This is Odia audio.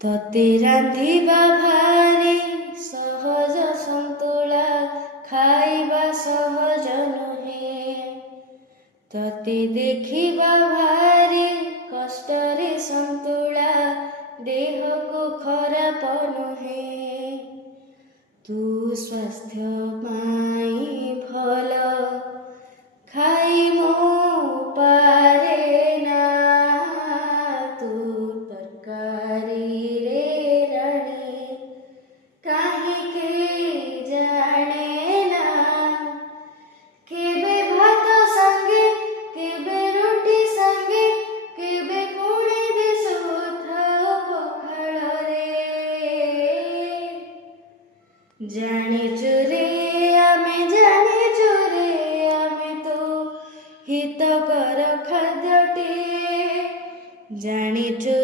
ତତେ ରାନ୍ଧିବା ଭାରି ସହଜ, ସନ୍ତୁଳା ଖାଇବା ସହଜ ନୁହେଁ। ତତେ ଦେଖିବା ଭାରି କଷ୍ଟରେ ସନ୍ତୁଳା ଦେହକୁ ଖରାପ ନୁହେଁ। ତୁ ସ୍ୱାସ୍ଥ୍ୟ ପାଇଁ ଭଲ ଖାଇ ମୁଁ ପାରେ ନା, ତୁ ତରକାରୀରେ ରାଣୀ କାହିଁକି ଜାଣେ ନା। କେବେ ଭାତ ସାଙ୍ଗେ କେବେ ରୁଟି ସାଙ୍ଗେ କେବେ ପୁଣି ଦିଶୁଥାଉ ପଖାଳରେ। ଜାଣିଛୁ ରେ ଆମେ ତୋ ହିତକର ଖାଦ୍ୟଟିଏ। ଜାଣିଛୁ